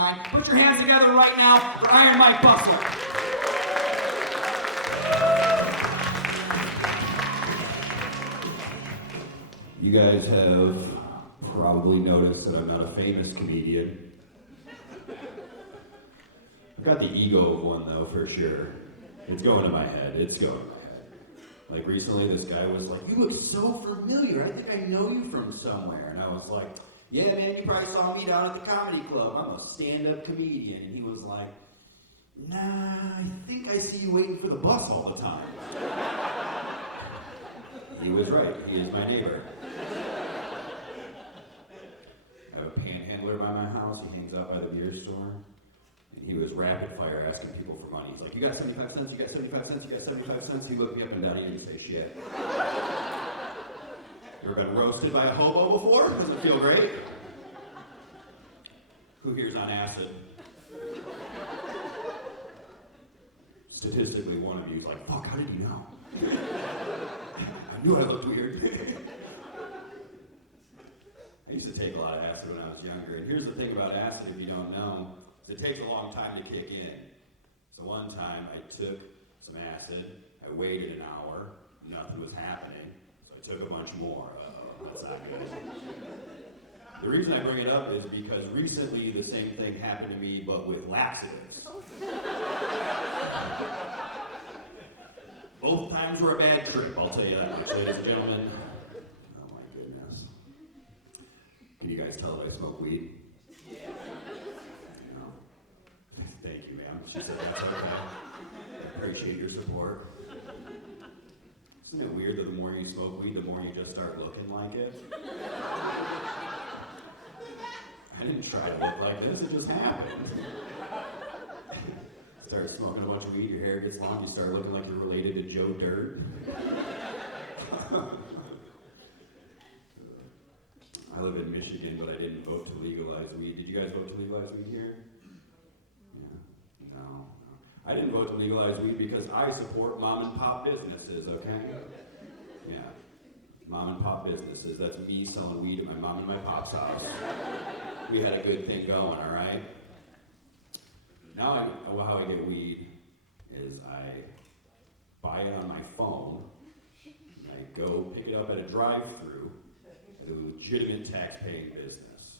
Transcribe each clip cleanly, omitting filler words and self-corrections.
mind. Put your hands together right now for Iron Mike Bussler. You guys have probably noticed that I'm not a famous comedian. I've got the ego of one, though, for sure. It's going to my head. It's going to my head. Like, recently, this guy was like, "You look so familiar. I think I know you from somewhere." And I was like, "Yeah, man, you probably saw me down at the comedy club. I'm a stand-up comedian." And he was like, "Nah, I think I see you waiting for the bus all the time." He was right. He is my neighbor. I have a panhandler by my house. He hangs out by the beer store. And he was rapid fire asking people for money. He's like, "You got 75 cents? You got 75 cents? You got 75 cents? He looked me up and down. He didn't say shit. You ever been roasted by a hobo before? Doesn't it feel great? Who here's on acid? Statistically, one of you is like, "Fuck, how did you know?" I knew I looked weird. I used to take a lot of acid when I was younger, and here's the thing about acid, if you don't know, is it takes a long time to kick in. So one time I took some acid, I waited an hour, nothing was happening, so I took a bunch more. That's not good. The reason I bring it up is because recently the same thing happened to me, but with laxatives. Both times were a bad trip, I'll tell you that much, ladies and gentlemen. Oh my goodness. Can you guys tell that I smoke weed? Yeah. No. Thank you, ma'am. She said that's okay. I appreciate your support. Isn't it weird that the more you smoke weed, the more you just start looking like it? I didn't try to look like this, it just happened. Start smoking a bunch of weed, your hair gets long, you start looking like you're related to Joe Dirt. I live in Michigan, but I didn't vote to legalize weed. Did you guys vote to legalize weed here? Yeah. No. I didn't vote to legalize weed because I support mom and pop businesses, okay? Yeah. Mom and pop businesses. That's me selling weed at my mom and my pop's house. We had a good thing going, all right? Now how I get weed is I buy it on my phone, and I go pick it up at a drive-thru at a legitimate tax-paying business.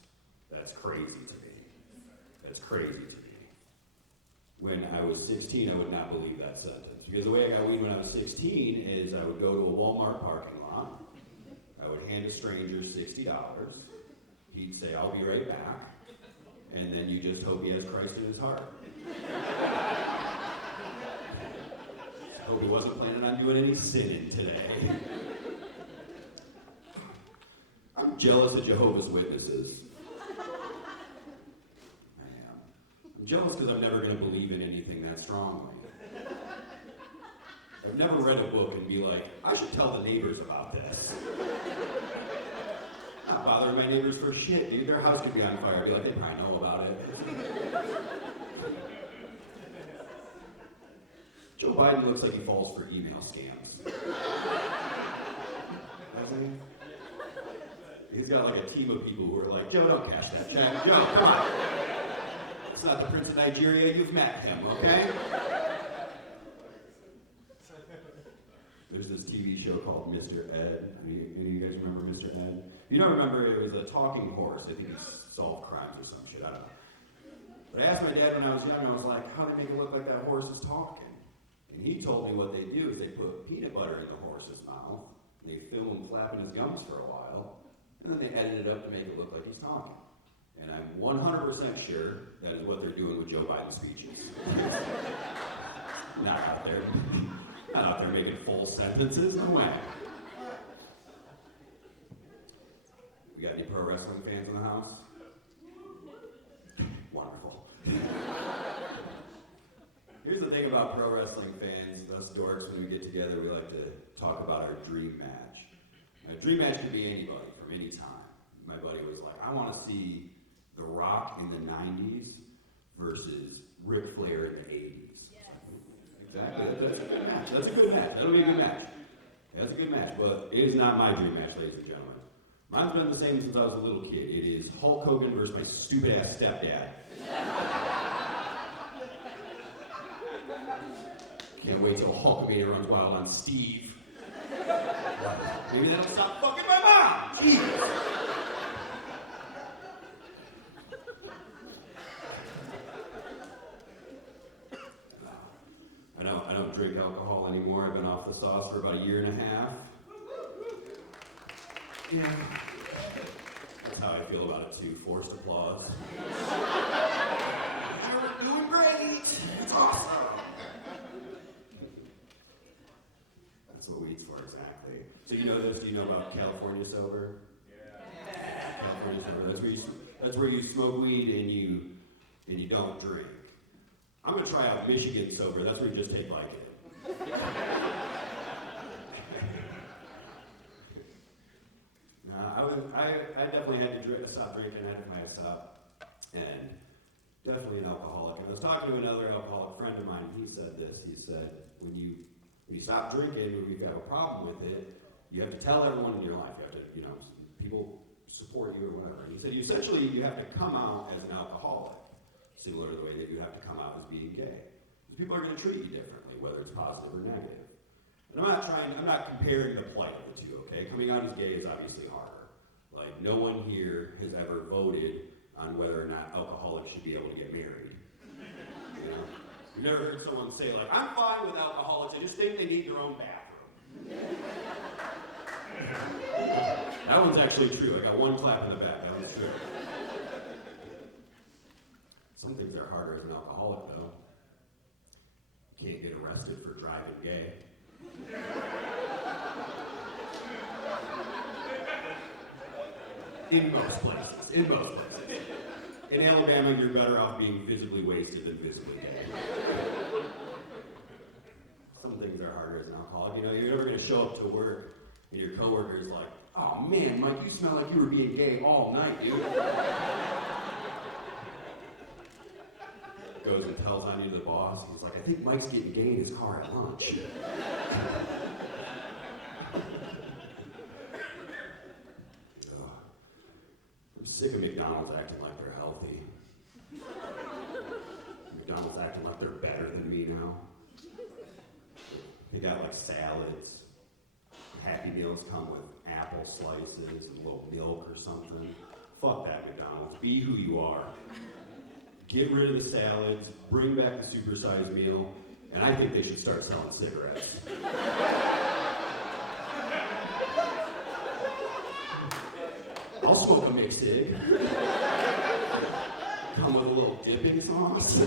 That's crazy to me. That's crazy to me. When I was 16, I would not believe that sentence. Because the way I got weed when I was 16 is I would go to a Walmart parking lot, I would hand a stranger $60, he'd say, "I'll be right back," and then you just hope he has Christ in his heart. Hope he wasn't planning on doing any sinning today. I'm jealous of Jehovah's Witnesses. I am. I'm jealous because I'm never going to believe in anything that strongly. I've never read a book and be like, I should tell the neighbors about this. Not bothering my neighbors for shit, dude. Their house could be on fire. I'd be like, they probably know about it. Joe Biden looks like he falls for email scams. Doesn't he? He's got like a team of people who are like, "Joe, don't cash that check. Joe, come on. It's not the Prince of Nigeria. You've met him, okay?" There's this TV show called Mr. Ed. Any of you guys remember Mr. Ed? You don't remember, it was a talking horse. I think he solved crimes or some shit. I don't know. But I asked my dad when I was young, I was like, how do they make it look like that horse is talking? And he told me what they do is they put peanut butter in the horse's mouth, and they film him flapping his gums for a while, and then they edit it up to make it look like he's talking. And I'm 100% sure that is what they're doing with Joe Biden's speeches. Not out there making full sentences, no way. We got any pro wrestling fans in the house? Wonderful. Here's the thing about pro wrestling fans, us dorks, when we get together, we like to talk about our dream match. A dream match could be anybody from any time. My buddy was like, I want to see The Rock in the 90s versus Ric Flair in the 80s. Exactly. That's a good match. That's a good match. That'll be a good match. That's a good match, but it is not my dream match, ladies and gentlemen. Mine's been the same since I was a little kid. It is Hulk Hogan versus my stupid-ass stepdad. Can't wait till Hulkamania runs wild on Steve. Maybe that'll stop fucking my mom. Jesus. I don't drink alcohol anymore. I've been off the sauce for about a year and a half. Yeah. That's how I feel about it too. Forced applause. You're doing great. It's awesome. That's what weed's for, exactly. So you know this? Do you know about California sober? Yeah. California sober. That's where you smoke weed and you don't drink. I'm gonna try out Michigan sober. That's where you just take Vicodin. I definitely had to stop drinking. I had to kind of stop, and definitely an alcoholic. And I was talking to another alcoholic friend of mine. He said this. He said, when you stop drinking, or you have a problem with it, you have to tell everyone in your life. You have to, people support you or whatever. And he said, essentially, you have to come out as an alcoholic, similar to the way that you have to come out as being gay. Because people are going to treat you differently, whether it's positive or negative. And I'm not comparing the plight of the two, okay? Coming out as gay is obviously harder. Like, no one here has ever voted on whether or not alcoholics should be able to get married. You know? You've never heard someone say, like, I'm fine with alcoholics, I just think they need their own bathroom. That one's actually true. I got one clap in the back. That was true. Some things are harder as an alcoholic, though. You can't get arrested for driving gay. In most places. In Alabama, you're better off being physically wasted than physically gay. Some things are harder as an alcoholic. You know, you're never going to show up to work and your coworker's like, oh man, Mike, you smell like you were being gay all night, dude. Goes and tells on you to the boss. He's like, I think Mike's getting gay in his car at lunch. I'm sick of McDonald's acting like they're healthy. McDonald's acting like they're better than me now. They got like salads. Happy Meals come with apple slices and a little milk or something. Fuck that, McDonald's. Be who you are. Get rid of the salads, bring back the supersized meal, and I think they should start selling cigarettes. I'll smoke a mixed egg. Come with a little dipping sauce.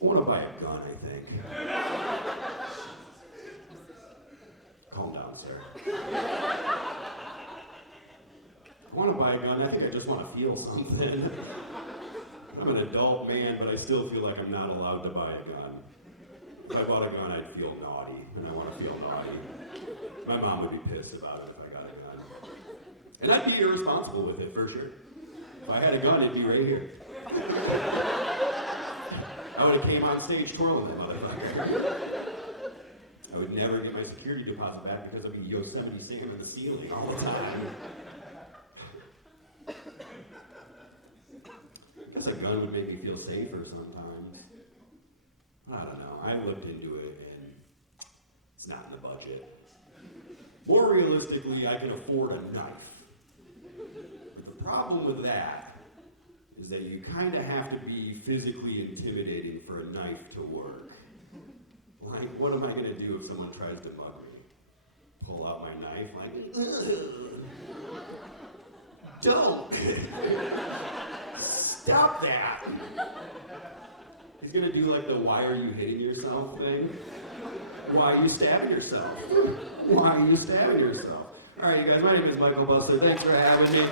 I want to buy a gun, I think. Calm down, sir. I want to buy a gun. I think I just want to feel something. I'm an adult man, but I still feel like I'm not allowed to buy a gun. If I bought a gun, I'd feel naughty, and I want to feel naughty. My mom would be pissed about it if I got a gun. And I'd be irresponsible with it, for sure. If I had a gun, it'd be right here. I would have came on stage twirling that motherfucker. I would never get my security deposit back because I'd be Yosemite singing in the ceiling all the time. I guess a gun would make me feel safer sometimes. I don't know. I looked into it and it's not in the budget. More realistically, I can afford a knife. But the problem with that is that you kind of have to be physically intimidating for a knife to work. Like, what am I going to do if someone tries to bug me? Pull out my knife, like, ugh. Don't! Stop that! He's going to do like the why are you hitting yourself thing. Why are you stabbing yourself? Why are you stabbing yourself? All right, you guys, my name is Michael Bussler. Thanks for having me.